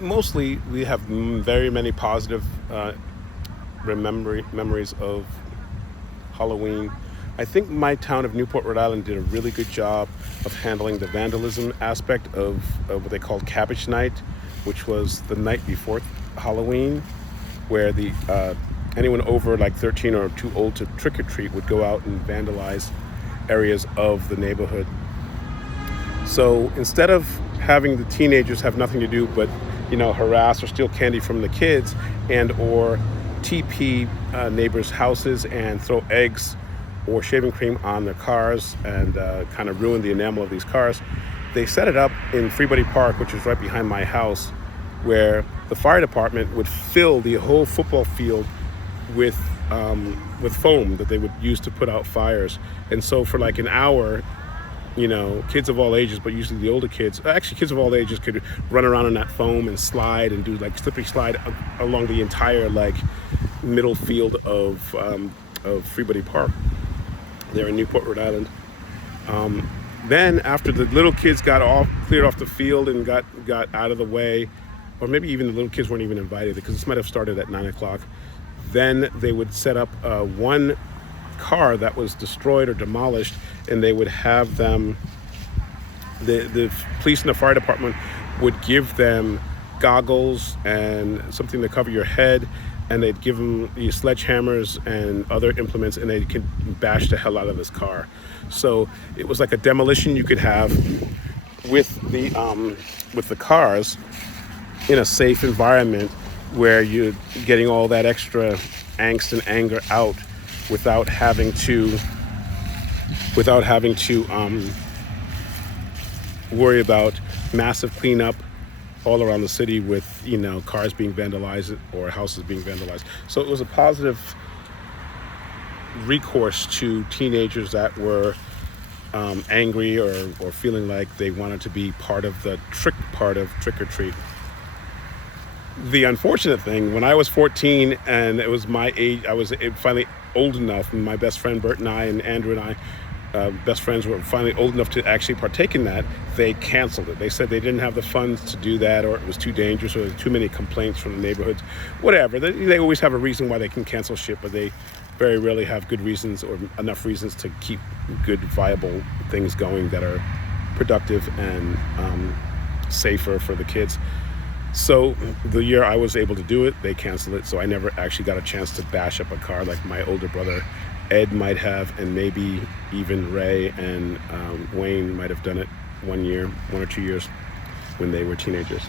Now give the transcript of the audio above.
mostly we have very many positive memories of Halloween. I think my town of Newport, Rhode Island did a really good job of handling the vandalism aspect of what they called Cabbage Night, which was the night before Halloween, where the anyone over like 13 or too old to trick or treat would go out and vandalize areas of the neighborhood. So instead of having the teenagers have nothing to do but, harass or steal candy from the kids and or TP neighbors' houses and throw eggs or shaving cream on their cars and kind of ruin the enamel of these cars, they set it up in Free Buddy Park, which is right behind my house, where the fire department would fill the whole football field with foam that they would use to put out fires. And so for like an hour, kids of all ages, but usually the older kids, actually kids of all ages, could run around in that foam and slide and do like slippery slide along the entire like middle field of Free Buddy Park there in Newport, Rhode Island. Then after the little kids got cleared off the field and got out of the way, or maybe even the little kids weren't even invited because this might have started at 9 o'clock, then they would set up one car that was destroyed or demolished, and they would have them, the police and the fire department would give them goggles and something to cover your head, and they'd give them these sledgehammers and other implements, and they could bash the hell out of this car. So it was like a demolition you could have with the cars in a safe environment where you're getting all that extra angst and anger out without having to worry about massive cleanup all around the city with cars being vandalized or houses being vandalized. So it was a positive recourse to teenagers that were angry or feeling like they wanted to be part of the part of trick or treat. The unfortunate thing, when I was 14 and it was my age, I was finally old enough, and my best friend Bert and I and Andrew and I, best friends, were finally old enough to actually partake in that, they canceled it. They said they didn't have the funds to do that, or it was too dangerous, or there was too many complaints from the neighborhoods, whatever. They always have a reason why they can cancel shit, but they very rarely have good reasons or enough reasons to keep good, viable things going that are productive and safer for the kids. So the year I was able to do it, they canceled it, so I never actually got a chance to bash up a car like my older brother Ed might have, and maybe even Ray and Wayne might have done it 1 or 2 years when they were teenagers.